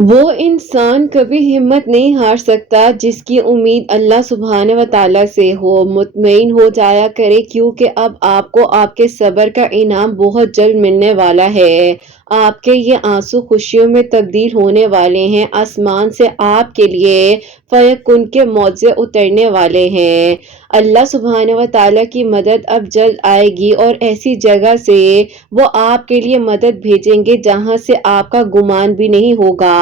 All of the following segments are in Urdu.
وہ انسان کبھی ہمت نہیں ہار سکتا جس کی امید اللہ سبحانہ و تعالیٰ سے ہو۔ مطمئن ہو جایا کرے کیونکہ اب آپ کو آپ کے صبر کا انعام بہت جلد ملنے والا ہے۔ آپ کے یہ آنسو خوشیوں میں تبدیل ہونے والے ہیں۔ آسمان سے آپ کے لیے فیکن کے معجزے اترنے والے ہیں۔ اللہ سبحانہ و تعالیٰ کی مدد اب جلد آئے گی اور ایسی جگہ سے وہ آپ کے لیے مدد بھیجیں گے جہاں سے آپ کا گمان بھی نہیں ہوگا۔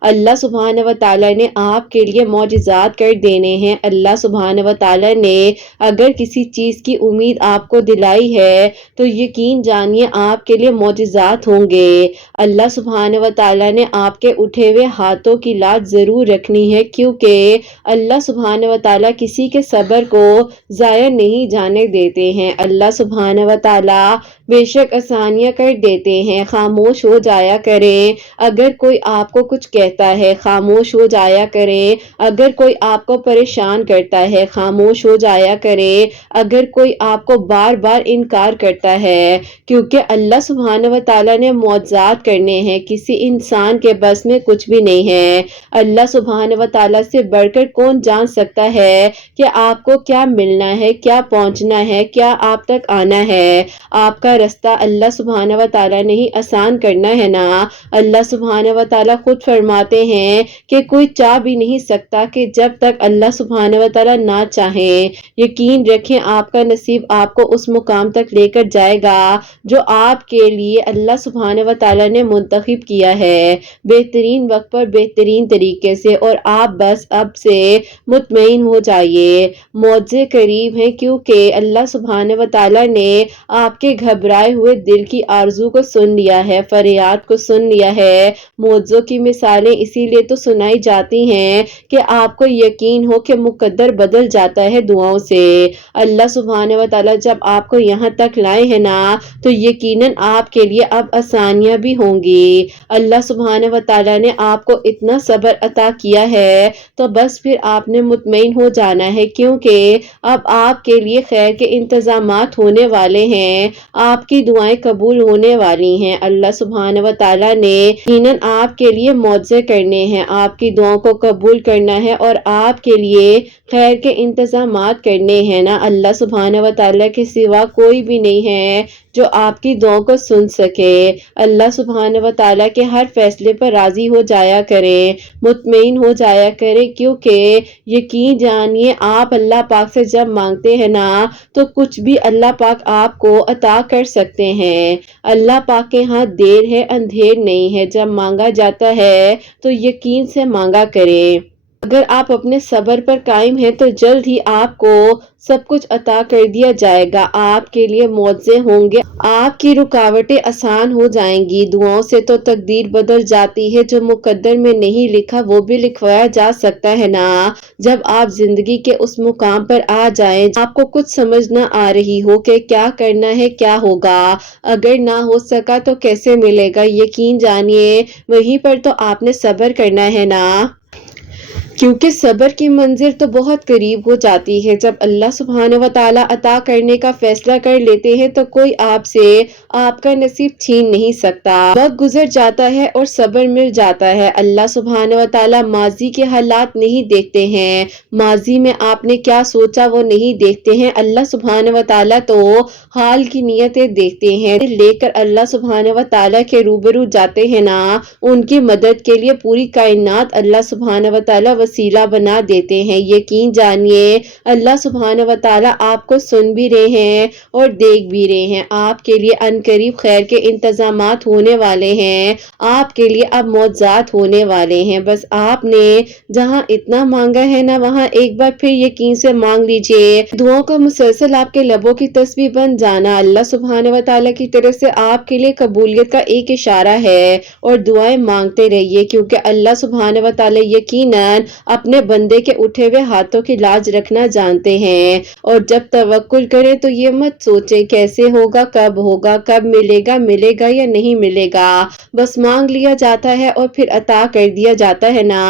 اللہ سبحانہ و تعالیٰ نے آپ کے لیے معجزات کر دینے ہیں۔ اللہ سبحانہ و تعالیٰ نے اگر کسی چیز کی امید آپ کو دلائی ہے تو یقین جانیے آپ کے لیے معجزات ہوں گے۔ اللہ سبحانہ و تعالیٰ نے آپ کے اٹھے ہوئے ہاتھوں کی لاج ضرور رکھنی ہے کیونکہ اللہ سبحانہ و تعالیٰ کسی کے صبر کو ضائع نہیں جانے دیتے ہیں۔ اللہ سبحانہ و تعالیٰ بے شک آسانیاں کر دیتے ہیں۔ خاموش ہو جایا کریں اگر کوئی آپ کو کچھ کہتا ہے، خاموش ہو جایا کریں اگر کوئی آپ کو پریشان کرتا ہے، خاموش ہو جایا کریں اگر کوئی آپ کو بار بار انکار کرتا ہے، کیونکہ اللہ سبحانہ و تعالیٰ نے معجزات کرنے ہیں۔ کسی انسان کے بس میں کچھ بھی نہیں ہے۔ اللہ سبحانہ و تعالیٰ سے بڑھ کر کون جان سکتا ہے کہ آپ کو کیا ملنا ہے، کیا پہنچنا ہے، کیا آپ تک آنا ہے۔ آپ کا رستہ اللہ سبحانہ و تعالیٰ نے ہی آسان کرنا ہے نا۔ اللہ سبحانہ و تعالیٰ خود فرماتے ہیں کہ کوئی چاہ بھی نہیں سکتا کہ جب تک اللہ سبحانہ و تعالیٰ نہ چاہیں۔ یقین رکھیں آپ کا نصیب آپ کو اس مقام تک لے کر جائے گا جو آپ کے لیے اللہ سبحانہ و تعالیٰ نے منتخب کیا ہے، بہترین وقت پر بہترین طریقے سے۔ اور آپ بس اب سے مطمئن ہو جائیے، معجزے قریب ہیں کیونکہ اللہ سبحانہ و تعالیٰ نے آپ کے گھبرائے ہوئے دل کی آرزو کو سن لیا ہے، فریاد کو سن لیا ہے۔ معجزوں کی مثالیں اسی لیے تو سنائی جاتی ہیں کہ آپ کو یقین ہو کہ مقدر بدل جاتا ہے دعاؤں سے۔ اللہ سبحانہ و تعالیٰ جب آپ کو یہاں تک لائے ہیں نا تو یقیناً آپ کے لیے اب آسانیاں بھی ہوں گی۔ اللہ سبحانہ و تعالیٰ نے آپ کو اتنا صبر عطا کیا ہے تو بس پھر آپ نے مطمئن ہو جانا ہے کیونکہ اب آپ کے لیے خیر کے انتظامات ہونے والے ہیں، آپ کی دعائیں قبول ہونے والی ہیں۔ اللہ سبحانہ و تعالیٰ نے یقیناً آپ کے لیے معجزے کرنے ہیں، آپ کی دعاؤں کو قبول کرنا ہے اور آپ کے لیے خیر کے انتظامات کرنے ہیں نا۔ اللہ سبحانہ و تعالیٰ کے سوا کوئی بھی نہیں ہے جو آپ کی دعاؤں کو سن سکے۔ اللہ سبحانہ و تعالیٰ کے ہر فیصلے پر راضی ہو جایا کریں، مطمئن ہو جایا کریں کیونکہ یقین جانیے آپ اللہ پاک سے جب مانگتے ہیں نا تو کچھ بھی اللہ پاک آپ کو عطا کر سکتے ہیں۔ اللہ پاک کے ہاں دیر ہے اندھیر نہیں ہے، جب مانگا جاتا ہے تو یقین سے مانگا کریں۔ اگر آپ اپنے صبر پر قائم ہیں تو جلد ہی آپ کو سب کچھ عطا کر دیا جائے گا، آپ کے لیے معجزے ہوں گے، آپ کی رکاوٹیں آسان ہو جائیں گی۔ دعاؤں سے تو تقدیر بدل جاتی ہے، جو مقدر میں نہیں لکھا وہ بھی لکھوایا جا سکتا ہے نا۔ جب آپ زندگی کے اس مقام پر آ جائیں آپ کو کچھ سمجھ نہ آ رہی ہو کہ کیا کرنا ہے، کیا ہوگا، اگر نہ ہو سکا تو کیسے ملے گا، یقین جانیے وہیں پر تو آپ نے صبر کرنا ہے نا، کیونکہ صبر کی منزل تو بہت قریب ہو جاتی ہے۔ جب اللہ سبحانہ و تعالیٰ عطا کرنے کا فیصلہ کر لیتے ہیں تو کوئی آپ سے آپ کا نصیب چھین نہیں سکتا۔ وقت گزر جاتا ہے اور صبر مل جاتا ہے۔ اللہ سبحانہ و تعالیٰ ماضی کے حالات نہیں دیکھتے ہیں، ماضی میں آپ نے کیا سوچا وہ نہیں دیکھتے ہیں۔ اللہ سبحانہ و تعالیٰ تو حال کی نیتیں دیکھتے ہیں۔ لے کر اللہ سبحانہ و تعالیٰ کے روبرو جاتے ہیں نا، ان کی مدد کے لیے پوری کائنات اللہ سبحانہ و تعالیٰ وسیلہ بنا دیتے ہیں۔ یقین جانیے اللہ سبحانہ و تعالیٰ آپ کو سن بھی رہے ہیں اور دیکھ بھی رہے ہیں۔ آپ کے لیے عنقریب خیر کے انتظامات ہونے والے ہیں، آپ کے لیے اب معجزات ہونے والے ہیں۔ بس آپ نے جہاں اتنا مانگا ہے نا وہاں ایک بار پھر یقین سے مانگ لیجئے، دعاؤں کا مسلسل آپ کے لبوں کی تسبیح بن جانا اللہ سبحانہ و تعالیٰ کی طرف سے آپ کے لیے قبولیت کا ایک اشارہ ہے۔ اور دعائیں مانگتے رہیے کیونکہ اللہ سبحانہ و تعالیٰ یقیناً اپنے بندے کے اٹھے ہوئے ہاتھوں کی لاج رکھنا جانتے ہیں، اور جب توکل کریں تو یہ مت سوچیں کیسے ہوگا، کب ملے گا یا نہیں ملے گا، بس مانگ لیا جاتا ہے اور پھر عطا کر دیا جاتا ہے نا۔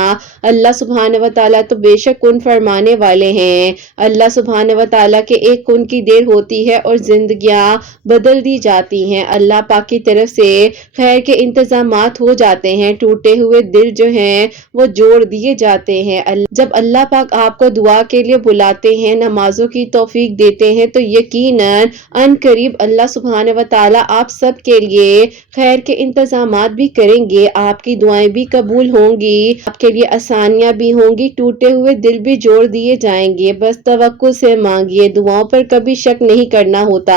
اللہ سبحانہ و تعالیٰ تو بے شک کن فرمانے والے ہیں۔ اللہ سبحانہ و تعالیٰ کے ایک کن کی دیر ہوتی ہے اور زندگیاں بدل دی جاتی ہیں۔ اللہ پاک کی طرف سے خیر کے انتظامات ہو جاتے ہیں، ٹوٹے ہوئے دل جو ہیں وہ جوڑ دیے جاتے ہیں۔ جب اللہ پاک آپ کو دعا کے لیے بلاتے ہیں، نمازوں کی توفیق دیتے ہیں، تو یقیناً ان قریب اللہ سبحانہ و تعالیٰ آپ سب کے لیے خیر کے انتظامات بھی کریں گے، آپ کی دعائیں بھی قبول ہوں گی، آپ کے لیے آسانیاں بھی ہوں گی، ٹوٹے ہوئے دل بھی جوڑ دیے جائیں گے۔ بس توکل سے مانگیے، دعاؤں پر کبھی شک نہیں کرنا ہوتا،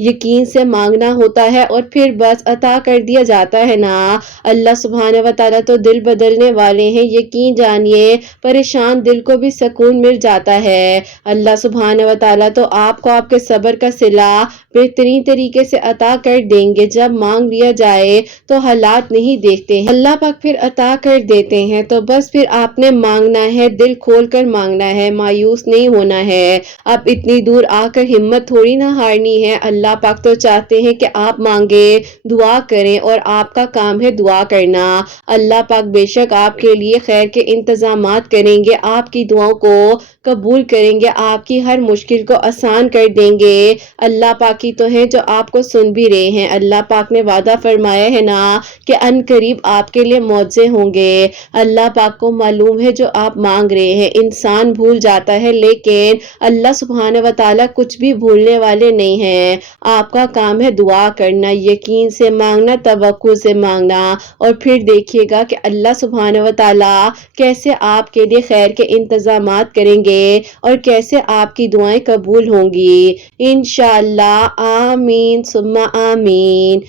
یقین سے مانگنا ہوتا ہے اور پھر بس عطا کر دیا جاتا ہے نا۔ اللہ سبحانہ و تعالیٰ تو دل بدلنے والے ہیں، یقین جانیے پریشان دل کو بھی سکون مل جاتا ہے۔ اللہ سبحانہ و تعالیٰ تو آپ کو آپ کے صبر کا صلہ بہترین طریقے سے عطا کر دیں گے۔ جب مانگ لیا جائے تو حالات نہیں دیکھتے ہیں، اللہ پاک پھر عطا کر دیتے ہیں، تو بس پھر آپ نے مانگنا ہے، دل کھول کر مانگنا ہے، مایوس نہیں ہونا ہے۔ اب اتنی دور آ کر ہمت تھوڑی نہ ہارنی ہے، اللہ پاک تو چاہتے ہیں کہ آپ مانگے، دعا کریں، اور آپ کا کام ہے دعا کرنا۔ اللہ پاک بے شک آپ کے لیے خیر کے انتظامات کریں گے، آپ کی دعاؤں کو قبول کریں گے، آپ کی ہر مشکل کو آسان کر دیں گے۔ اللہ پاک کی تو ہے جو آپ کو سن بھی رہے ہیں۔ اللہ پاک نے وعدہ فرمایا ہے نا کہ ان قریب آپ کے لیے معجزے ہوں گے۔ اللہ پاک کو معلوم ہے جو آپ مانگ رہے ہیں، انسان بھول جاتا ہے لیکن اللہ سبحانہ و تعالیٰ کچھ بھی بھولنے والے نہیں ہیں۔ آپ کا کام ہے دعا کرنا، یقین سے مانگنا، توکل سے مانگنا، اور پھر دیکھیے گا کہ اللہ سبحانہ و تعالیٰ کیسے آپ کے لیے خیر کے انتظامات کریں گے اور کیسے آپ کی دعائیں قبول ہوں گی انشاءاللہ۔ آمین ثم آمین۔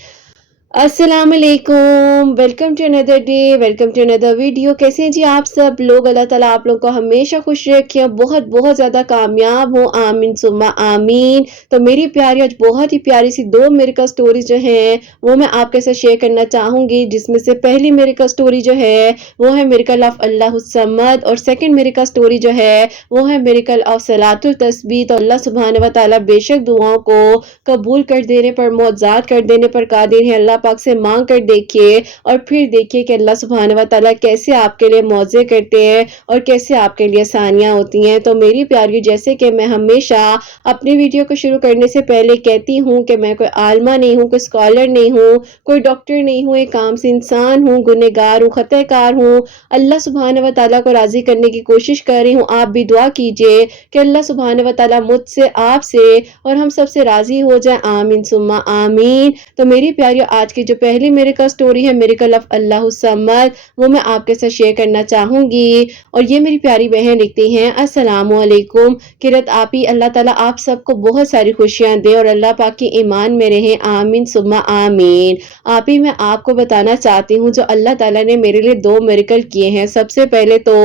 السلام علیکم، ویلکم ٹو اندر ڈے، ویلکم ٹو اندر ویڈیو۔ کیسے ہیں جی آپ سب لوگ؟ اللہ تعالیٰ آپ لوگوں کو ہمیشہ خوش رکھے، بہت بہت زیادہ کامیاب ہوں، آمین ثم آمین۔ تو میری پیاری آج بہت ہی پیاری سی دو میریکل سٹوریز جو ہیں وہ میں آپ کے ساتھ شیئر کرنا چاہوں گی، جس میں سے پہلی میریکل سٹوری جو ہے وہ ہے میریکل آف اللہ الصمد، اور سیکنڈ میریکل سٹوری جو ہے وہ ہے میریکل آف صلاۃ التسبیح۔ تو اللہ سبحانہ و تعالیٰ بے شک دعاؤں کو قبول کر دینے پر، معجزات کر دینے پر قادر ہے۔ اللہ پاک سے مانگ کر دیکھیے اور پھر دیکھیے کہ اللہ سبحانہ و تعالیٰ کیسے آپ کے لیے معجزے کرتے ہیں اور کیسے آپ کے لیے آسانیاں ہوتی ہیں۔ تو میری پیاری، جیسے کہ میں ہمیشہ اپنی ویڈیو کو شروع کرنے سے پہلے کہتی ہوں کہ میں کوئی عالمہ نہیں ہوں، کوئی اسکالر نہیں ہوں، کوئی ڈاکٹر نہیں ہوں، ایک عام سی انسان ہوں، گنہگار ہوں، خطا کار ہوں۔ اللہ سبحانہ و تعالیٰ کو راضی کرنے کی کوشش کر رہی ہوں۔ آپ بھی دعا کیجئے کہ اللہ سبحانہ و تعالیٰ مجھ سے، آپ سے اور ہم سب سے راضی ہو جائے، آمین ثم آمین۔ تو میری پیاری، آج کی جو پہلی میریکل سٹوری ہے میریکل آف اللہ الصمد، وہ میں آپ کے ساتھ شیئر کرنا چاہوں گی۔ اور یہ میری پیاری بہن لکھتی ہیں، السلام علیکم قرت آپی، اللہ تعالیٰ آپ سب کو بہت ساری خوشیاں دے اور اللہ پاک کی ایمان میں رہیں، آمین ثم آمین۔ آپی میں آپ کو بتانا چاہتی ہوں جو اللہ تعالیٰ نے میرے لیے دو میریکل کیے ہیں۔ سب سے پہلے تو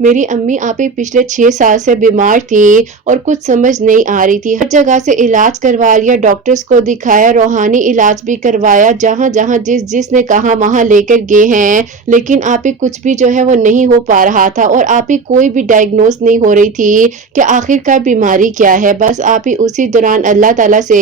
میری امی آپی پچھلے 6 سال سے بیمار تھی اور کچھ سمجھ نہیں آ رہی تھی، ہر جگہ سے علاج کروا لیا، ڈاکٹرز کو دکھایا، روحانی علاج بھی کروایا، جہاں جہاں جس نے کہا وہاں لے کر گئے ہیں، لیکن آپی کچھ بھی جو ہے وہ نہیں ہو پا رہا تھا، اور آپی کوئی بھی ڈائگنوز نہیں ہو رہی تھی کہ آخر کا بیماری کیا ہے۔ بس آپی اسی دوران اللہ تعالیٰ سے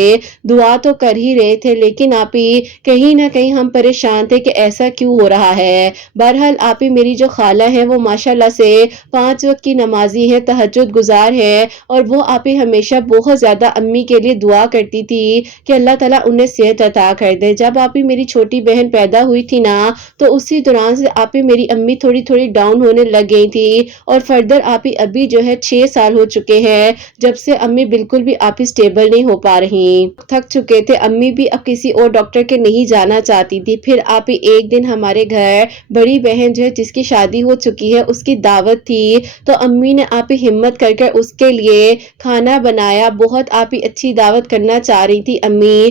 دعا تو کر ہی رہے تھے، لیکن آپی کہیں نہ کہیں ہم پریشان تھے کہ ایسا کیوں ہو رہا ہے۔ بہرحال آپی میری جو خالہ ہے وہ ماشاءاللہ سے 5 وقت کی نمازی ہے، تہجد گزار ہے، اور وہ آپی ہمیشہ بہت زیادہ امی کے لیے دعا کرتی تھی کہ اللہ تعالیٰ انہیں صحت عطا کر دے۔ جب آپی میری چھوٹی بہن پیدا ہوئی تھی نا، تو اسی دوران سے آپی میری امی تھوڑی تھوڑی ڈاؤن ہونے لگ گئی تھی، اور فردر آپی ابھی جو ہے 6 سال ہو چکے ہیں جب سے امی بالکل بھی آپی سٹیبل نہیں ہو پا رہی، تھک چکے تھے، امی بھی اب کسی اور ڈاکٹر کے نہیں جانا چاہتی تھی۔ پھر آپی ایک دن ہمارے گھر بڑی بہن جو ہے جس کی شادی ہو چکی ہے اس کی دعوت تھی، تو امی نے آپی ہمت کر کر اس کے لیے کھانا بنایا، بہت آپی اچھی دعوت کرنا چاہ رہی تھی امی،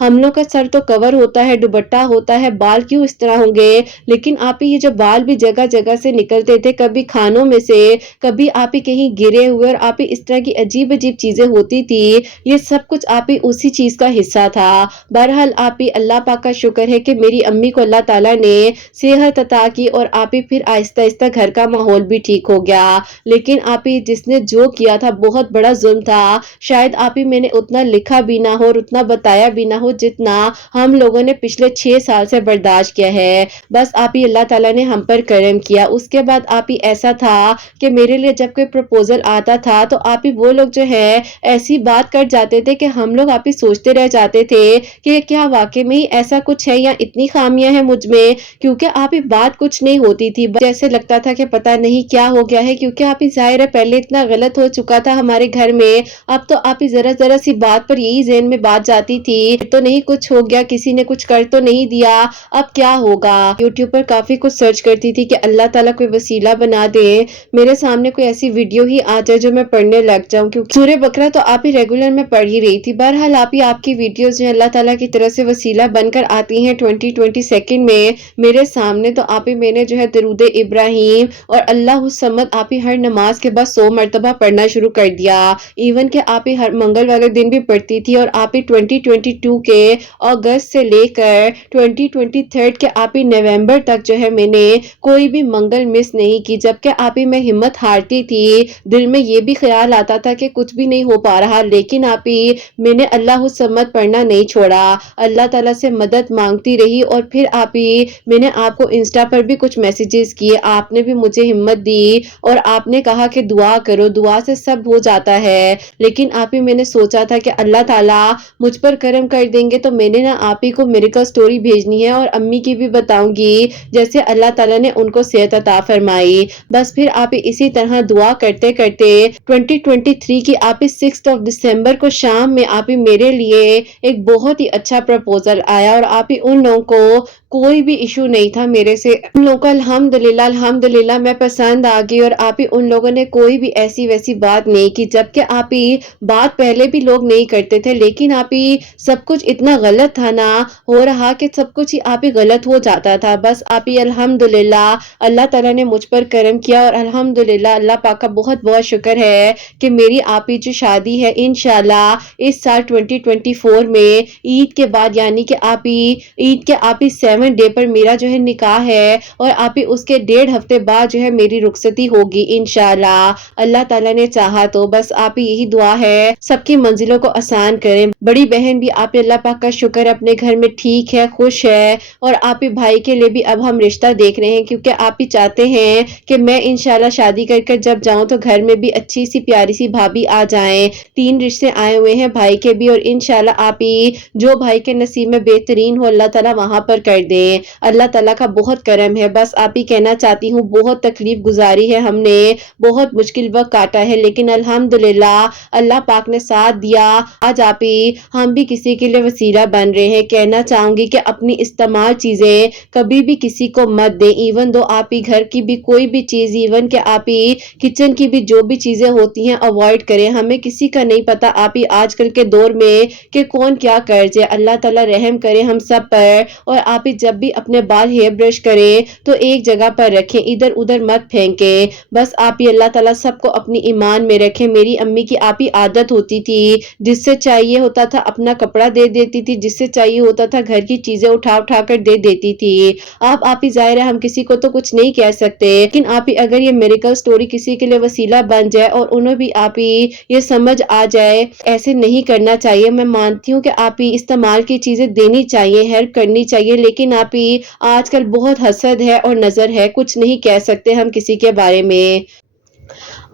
ہم لوگ کا سر تو کور ہوتا ہے، دوپٹہ ہوتا ہے، بال کیوں اس طرح ہوں گے؟ لیکن آپ ہی یہ جو بال بھی جگہ جگہ سے نکلتے تھے، کبھی کھانوں میں سے، کبھی آپ ہی کہیں گرے ہوئے، اور آپ ہی اس طرح کی عجیب عجیب چیزیں ہوتی تھی، یہ سب کچھ آپ ہی اسی چیز کا حصہ تھا۔ بہرحال آپ ہی اللہ پاک کا شکر ہے کہ میری امی کو اللہ تعالیٰ نے صحت عطا کی، اور آپ ہی پھر آہستہ آہستہ گھر کا ماحول بھی ٹھیک ہو گیا۔ لیکن آپ ہی جس نے جو کیا تھا بہت بڑا ظلم تھا، شاید آپ ہی میں نے اتنا لکھا بھی نہ ہو اور اتنا بتایا بھی نہ ہو جتنا ہم لوگوں نے پچھلے 6 سال سے برداشت کیا ہے۔ بس آپ ہی اللہ تعالیٰ نے ہم پر کرم کیا۔ اس کے بعد آپ ہی ایسا تھا کہ میرے لیے جب کوئی پروپوزل آتا تھا تو آپ ہی وہ لوگ جو ہے ایسی بات کر جاتے تھے کہ ہم لوگ آپ ہی سوچتے رہ جاتے تھے کہ کیا واقعی میں ایسا کچھ ہے یا اتنی خامیاں ہیں مجھ میں، کیونکہ آپ ہی بات کچھ نہیں ہوتی تھی، جیسے لگتا تھا کہ پتہ نہیں کیا ہو گیا ہے، کیونکہ آپ ہی ظاہر ہے پہلے اتنا غلط ہو چکا تھا ہمارے گھر میں، اب تو آپ ہی ذرا ذرا سی بات پر یہی ذہن میں بات جاتی تھی تو نہیں کچھ ہو گیا، کسی نے کچھ کر تو نہیں دیا، اب کیا ہوگا۔ یوٹیوب پر کافی کچھ سرچ کرتی تھی کہ اللہ تعالیٰ کوئی وسیلہ بنا دے، میرے سامنے کوئی ایسی ویڈیو ہی آ جائے جو میں پڑھنے لگ جاؤں، کیونکہ سورہ بقرہ تو آپ ہی ریگولر میں پڑھ ہی رہی تھی۔ بہرحال آپ کی ویڈیوز جو اللہ تعالیٰ کی طرف سے وسیلہ بن کر آتی ہیں 2022 میں میرے سامنے، تو آپ ہی میں نے جو ہے درود ابراہیم اور اللہ الصمد آپ ہی ہر نماز کے بعد 100 مرتبہ پڑھنا شروع کر دیا، ایون کہ آپ ہی ہر منگل والے دن بھی پڑھتی تھی، اور آپ ہی 2022 کے اگست سے لے کر 2023 کے آپ ہی نومبر تک جو ہے میں نے کوئی بھی منگل مس نہیں کی، جبکہ آپ ہی میں ہمت ہارتی تھی، دل میں یہ بھی خیال آتا تھا کہ کچھ بھی نہیں ہو پا رہا، لیکن آپ ہی میں نے اللہ الصمد پڑھنا نہیں چھوڑا، اللہ تعالیٰ سے مدد مانگتی رہی، اور پھر آپ ہی میں نے آپ کو انسٹا پر بھی کچھ میسیجز کیے، آپ نے بھی مجھے ہمت دی اور آپ نے کہا کہ دعا کرو، دعا سے سب ہو جاتا ہے، لیکن آپ ہی میں نے سوچا تھا کہ اللہ تعالیٰ مجھ پر کرم کر دیں گے تو میں نے نا آپ ہی کو میریکل سٹوری بھیجنی ہے، اور امی کی بھی بتاؤں گی جیسے اللہ تعالیٰ نے ان کو صحت عطا فرمائی۔ بس پھر آپ ہی اسی طرح دعا کرتے کرتے 2023 کی آپ ہی 6 دسمبر کو شام میں آپ ہی میرے لیے ایک بہت ہی اچھا پروپوزل آیا، اور آپ ہی ان لوگوں کو کوئی بھی ایشو نہیں تھا میرے سے، ان لوگوں کو الحمدللہ میں پسند آ گئی، اور آپ ہی ان لوگوں نے کوئی بھی ایسی ویسی بات نہیں کی، جبکہ آپ ہی بات پہلے بھی لوگ نہیں کرتے تھے، لیکن آپ ہی سب کچھ اتنا غلط تھا نا ہو رہا کہ سب کچھ ہی آپ ہی غلط ہو جاتا تھا۔ بس آپ ہی الحمدللہ اللہ تعالیٰ نے مجھ پر کرم کیا، اور الحمدللہ اللہ پاک کا بہت بہت شکر ہے کہ میری آپ ہی جو شادی ہے انشاءاللہ اس سال 2024 میں عید کے بعد، یعنی کہ آپ ہی عید کے آپ ہی 7 ڈے پر میرا جو ہے نکاح ہے، اور آپ ہی اس کے 1.5 ہفتے بعد جو ہے میری رخصتی ہوگی انشاءاللہ، اللہ تعالیٰ نے چاہا تو۔ بس آپ ہی یہی دعا ہے سب کی منزلوں کو آسان کریں۔ بڑی بہن بھی آپ ہی اللہ پاک کا شکر اپنے گھر میں ٹھیک ہے، خوش ہے، اور آپ ہی بھائی کے لیے بھی اب ہم رشتہ دیکھ رہے ہیں، کیونکہ آپ ہی چاہتے ہیں کہ میں انشاءاللہ شادی کر کر جب جاؤں تو گھر میں بھی اچھی سی پیاری سی بھابھی آ جائیں۔ 3 رشتے آئے ہوئے ہیں بھائی کے بھی، اور انشاءاللہ آپ ہی جو بھائی کے نصیب میں بہترین ہو اللہ تعالیٰ وہاں پر کر دیں، اللہ تعالیٰ کا بہت کرم ہے۔ بس آپ ہی کہنا چاہتی ہوں بہت تکلیف گزاری ہے ہم نے، بہت مشکل وقت کاٹا ہے، لیکن الحمدللہ اللہ پاک نے ساتھ دیا، آج آپ ہی ہم بھی کسی کے لیے وسیلہ بن رہے ہیں۔ کہنا چاہوں گی کہ اپنی استعمال چیزیں کبھی بھی کسی کو مت دیں، ایون دو آپ ہی گھر کی بھی کوئی بھی چیز، ایون کہ آپ ہی کچن کی بھی جو بھی چیزیں ہوتی ہیں اوائڈ کریں، ہمیں کسی کا نہیں پتا آپ ہی آج کل کے دور میں کہ کون کیا کر جائے، اللہ تعالیٰ رحم کرے ہم سب پر۔ اور آپ ہی جب بھی اپنے بال ہیئر برش کریں تو ایک جگہ پر رکھیں، ادھر ادھر مت پھینکیں، بس آپ ہی اللہ تعالیٰ سب کو اپنی ایمان میں رکھیں۔ میری امی کی آپ ہی عادت ہوتی تھی، جس سے چاہیے ہوتا تھا اپنا کپڑا دے دیتی تھی، جس سے چاہیے ہوتا تھا گھر کی چیزیں اٹھا اٹھا کر دے دیتی تھی۔ آپ ہی ظاہر ہے ہم کسی کو تو کچھ نہیں کہہ سکتے، لیکن آپ ہی اگر یہ میریکل سٹوری کسی کے لیے وسیلہ بن جائے اور انہیں بھی آپ ہی یہ سمجھ آ جائے، ایسے نہیں کرنا چاہیے۔ میں مانتی ہوں کہ آپ ہی استعمال کی چیزیں دینی چاہیے، ہیلپ کرنی چاہیے، لیکن آپ ہی آج کل بہت حسد ہے اور نظر ہے، کچھ نہیں کہہ سکتے ہم کسی کے بارے میں۔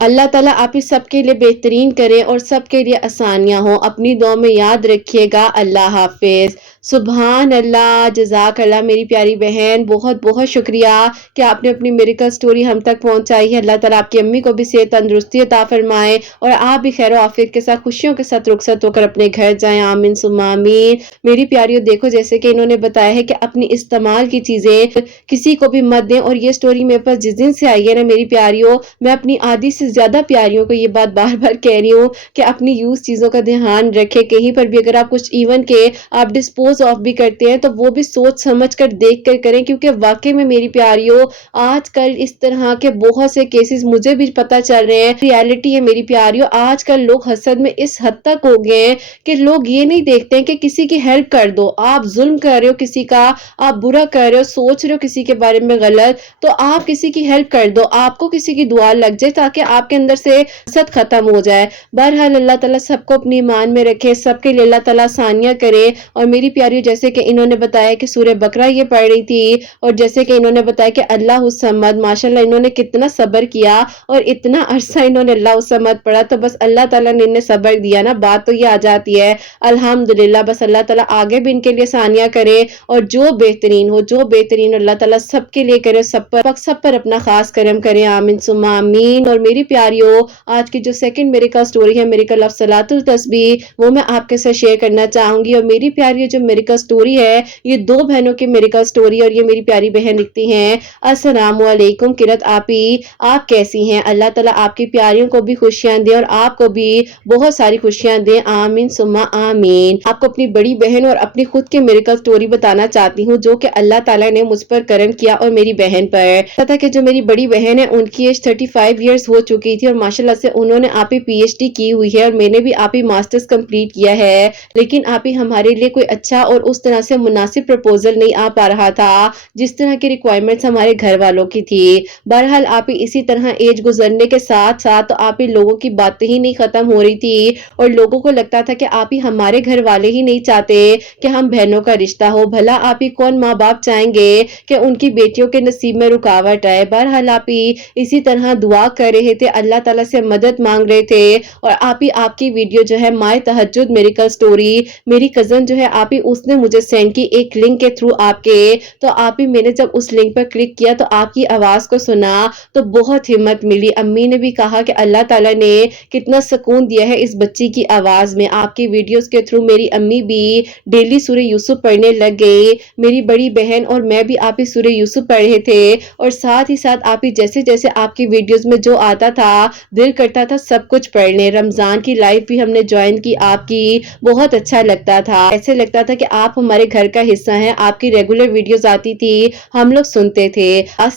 اللہ تعالیٰ آپ ہی سب کے لیے بہترین کرے اور سب کے لیے آسانیاں ہوں، اپنی دعا میں یاد رکھیے گا۔ اللہ حافظ۔ سبحان اللہ، جزاک اللہ میری پیاری بہن، بہت بہت شکریہ کہ آپ نے اپنی میریکل سٹوری ہم تک پہنچائی ہے۔ اللہ تعالیٰ آپ کی امی کو بھی صحت تندرستی عطا فرمائے، اور آپ بھی خیر و عافیت کے ساتھ خوشیوں کے ساتھ رخصت ہو کر اپنے گھر جائیں، آمین ثم آمین۔ میری پیاریوں دیکھو، جیسے کہ انہوں نے بتایا ہے کہ اپنی استعمال کی چیزیں کسی کو بھی مت دیں، اور یہ سٹوری میرے پاس جس دن سے آئی ہے نا میری پیاریوں، میں اپنی آدھی سے سے زیادہ پیاریوں کو یہ بات بار بار کہہ رہی ہوں کہ اپنی یوز چیزوں کا دھیان رکھے. کہیں پر بھی اگر آپ کچھ ایون کے آپ ڈسپوز آف بھی کرتے ہیں تو وہ بھی سوچ سمجھ کر دیکھ کر کریں, کیونکہ واقعی میں میری پیاریوں آج کل اس طرح کے بہت سے کیسز مجھے بھی پتا چل رہے ہیں. ریالٹی ہے میری پیاریوں, آج کل لوگ حسد میں اس حد تک ہو گئے ہیں کہ لوگ یہ نہیں دیکھتے ہیں کہ کسی کی ہیلپ کر دو. آپ ظلم کر رہے ہو کسی کا, آپ برا کر رہے ہو, سوچ رہے ہو کسی کے بارے میں غلط, تو آپ کسی کی ہیلپ کر دو, آپ کو کسی کی دعا لگ جائے تاکہ آپ کے اندر سے حسد ختم ہو جائے. بہرحال اللہ تعالیٰ سب کو اپنی ایمان میں رکھے, سب کے لیے اللہ تعالیٰ آسانیاں کرے. اور میری پیاریوں جیسے کہ انہوں نے بتایا کہ سورہ بقرہ یہ پڑھ رہی تھی, اور جیسے کہ انہوں نے بتایا کہ اللہ الصمد, ماشاءاللہ انہوں نے کتنا صبر کیا اور اتنا عرصہ انہوں نے اللہ الصمد پڑھا, تو بس اللہ تعالیٰ نے انہیں صبر دیا نا, بات تو یہ آ جاتی ہے الحمدللہ. بس اللہ تعالیٰ آگے بھی ان کے لیے آسانیاں کرے, اور جو بہترین ہو, جو بہترین اللہ تعالیٰ سب کے لیے کرے, سب پر اپنا خاص کرم کرے, آمین ثم آمین. اور میری پیاریوں آج کی جو سیکنڈ میریکل سٹوری ہے, میریکل آف صلاۃ التسبیح, وہ میں آپ کے ساتھ شیئر کرنا چاہوں گی. اور میری پیاریوں جو میریکل سٹوری ہے یہ دو بہنوں کی میریکل سٹوری, اور یہ میری پیاری بہن لکھتی ہیں, السلام علیکم قرت آپی, آپ کیسی ہیں؟ اللہ تعالیٰ آپ کی پیاریوں کو بھی خوشیاں دے اور آپ کو بھی بہت ساری خوشیاں دے, آمین ثم آمین. آپ کو اپنی بڑی بہن اور اپنی خود کی میریکل سٹوری بتانا چاہتی ہوں جو کہ اللہ تعالیٰ نے مجھ پر کرم کیا اور میری بہن پر. پتا کہ جو میری بڑی بہن ہے ان کی ایج 35 ایئرس ہو چکی تھی, اور ماشاءاللہ سے انہوں نے آپ ہی PhD کی ہوئی ہے, اور میں نے بھی آپ ہی ماسٹرز کمپلیٹ کیا ہے, لیکن آپ ہی ہمارے لیے کوئی اچھا اور اس طرح سے مناسب پرپوزل نہیں آ پا رہا تھا جس طرح کی ریکوائرمنٹس ہمارے گھر والوں کی تھی. بہرحال آپ ہی اسی طرح ایج گزرنے کے ساتھ ساتھ آپ ہی لوگوں کی باتیں ہی نہیں ختم ہو رہی تھی, اور لوگوں کو لگتا تھا کہ آپ ہی ہمارے گھر والے ہی نہیں چاہتے کہ ہم بہنوں کا رشتہ ہو. بھلا آپ ہی کون ماں باپ چاہیں گے کہ ان کی بیٹیوں کے نصیب میں رکاوٹ آئے. بہرحال آپ ہی اسی طرح دعا کر رہے تھے, اللہ تعالیٰ سے مدد مانگ رہے تھے, اور آپ ہی آپ کی ویڈیو جو ہے مائے تہجد میریکل سٹوری, میری کزن جو ہے آپ ہی اس نے مجھے سینڈ کی ایک لنک کے تھرو آپ کے, تو آپ ہی میں نے جب اس لنک پر کلک کیا تو آپ کی آواز کو سنا تو بہت ہمت ملی. امی نے بھی کہا کہ اللہ تعالیٰ نے کتنا سکون دیا ہے اس بچی کی آواز میں. آپ کی ویڈیوز کے تھرو میری امی بھی ڈیلی سورہ یوسف پڑھنے لگ گئی, میری بڑی بہن اور میں بھی آپ ہی سورہ یوسف پڑھ رہے تھے, اور ساتھ ہی ساتھ آپ ہی جیسے جیسے آپ کی ویڈیوز میں جو آتا تھا دل کرتا تھا سب کچھ پڑھ لیں. رمضان کی لائف بھی ہم نے جوائن کی آپ کی, بہت اچھا لگتا تھا, ایسے لگتا تھا کہ آپ ہمارے گھر کا حصہ ہیں, آپ کی ریگولر ویڈیوز آتی تھی, ہم لوگ سنتے تھے.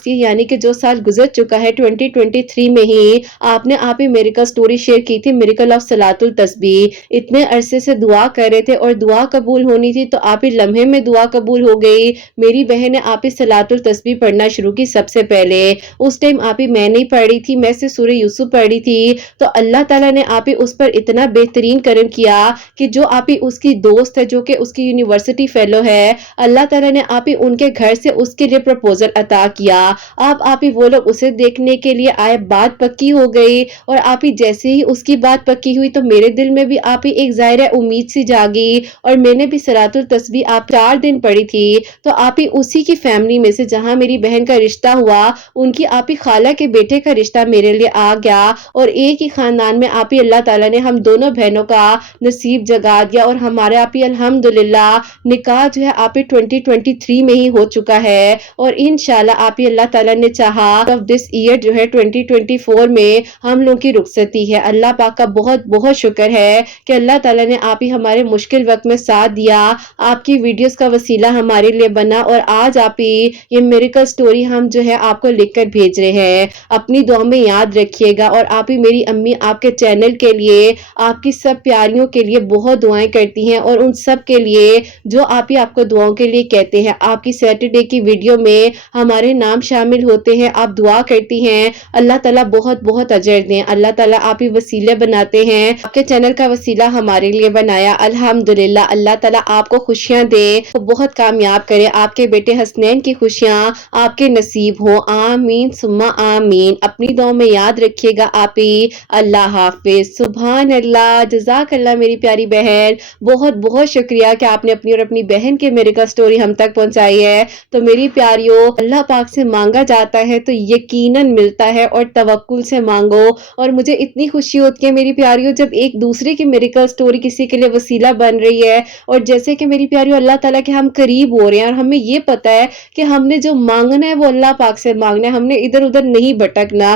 یعنی کہ جو سال گزر چکا ہے 2023 میں ہی آپ نے آپ ہی میریکل سٹوری شیئر کی تھی, میریکل آف صلاۃ التسبیح. اتنے عرصے سے دعا کر رہے تھے اور دعا قبول ہونی تھی, تو آپ ہی لمحے میں دعا قبول ہو گئی. میری بہن نے آپ ہی صلاۃ التسبیح پڑھنا شروع کی سب سے پہلے. اس ٹائم آپ ہی میں نہیں پڑھ رہی تھی, میں سے سورہ یوسف پڑھ رہی تھی, تو اللہ تعالیٰ نے آپ ہی اس پر اتنا بہترین کرم کیا کہ جو آپ ہی اس کی دوست ہے جو کہ اس کی یونیورسٹی فیلو ہے, اللہ تعالیٰ نے آپ ہی ان کے گھر سے اس کے لیے پرپوزل عطا کیا. آپ ہی وہ لوگ اسے دیکھنے کے لیے آئے, بات پکی ہو گئی, اور آپ ہی جیسے ہی اس کی بات پکی ہوئی تو میرے دل میں بھی آپ ہی ایک ظاہر امید سی جاگی, اور میں نے بھی صلاۃ التسبیح آپ 4 دن پڑھی تھی. تو آپ ہی اسی کی فیملی میں سے جہاں میری بہن کا رشتہ ہوا ان کی آپ ہی خالہ کے بیٹے کا رشتہ میرے لیے آ گیا, اور ایک ہی خاندان میں آپ ہی اللہ تعالیٰ نے ہم دونوں بہنوں کا نصیب جگا دیا, اور ہمارے آپ ہی الحمدللہ نکاح جو ہے آپ ہی 2023 میں ہی ہو چکا ہے, اور انشاءاللہ آپ ہی اللہ تعالیٰ نے چاہا دس ایئر جو ہے 2024 میں ہم لوگوں کی رخصتی ہے. اللہ پاک کا بہت بہت شکر ہے کہ اللہ تعالیٰ نے آپ ہی ہمارے مشکل وقت میں ساتھ دیا, آپ کی ویڈیوز کا وسیلہ ہمارے لیے بنا, اور آج آپ ہی یہ میریکل سٹوری ہم جو ہے آپ کو لکھ کر بھیج رہے ہیں. اپنی دعا میں یاد رکھیے گا, اور آپ ہی میری امی آپ کے چینل کے لیے, آپ کی سب پیاریوں کے لیے بہت دعائیں کرتی ہیں, اور ان سب کے لیے جو آپ ہی آپ کو دعاؤں کے لیے کہتے ہیں. آپ کی سیٹرڈے کی ویڈیو میں ہمارے نام شامل ہوتے ہیں, آپ دعا کرتی ہیں, اللہ تعالیٰ بہت بہت اجر دیں. اللہ تعالیٰ آپ ہی وسیلے بناتے ہیں, آپ کے چینل کا وسیلہ ہمارے لیے بنایا, الحمدللہ. اللہ تعالیٰ آپ کو خوشیاں دے, بہت کامیاب کرے, آپ کے بیٹے حسنین کی خوشیاں آپ کے نصیب ہو, آمین ثم آمین. اپنی دعاؤں میں یاد رکھیے گا آپ ہی. اللہ حافظ. سبحان اللہ, جزاک اللہ میری پیاری بہن, بہت بہت شکریہ کہ آپ نے اپنی اور اپنی بہن کے میریکل سٹوری ہم تک پہنچائی ہے. تو میری پیاریوں, اللہ پاک سے مانگا جاتا ہے تو یقیناً ملتا ہے, اور توکل سے مانگو. اور مجھے اتنی خوشی ہوتی ہے میری پیاریوں جب ایک دوسرے کی میریکل سٹوری کسی کے لیے وسیلہ بن رہی ہے, اور جیسے کہ میری پیاریوں اللہ تعالیٰ کے ہم قریب ہو رہے ہیں, اور ہمیں یہ پتا ہے کہ ہم نے جو مانگنا ہے وہ اللہ پاک سے مانگنا ہے, ہم نے ادھر ادھر نہیں بھٹکنا.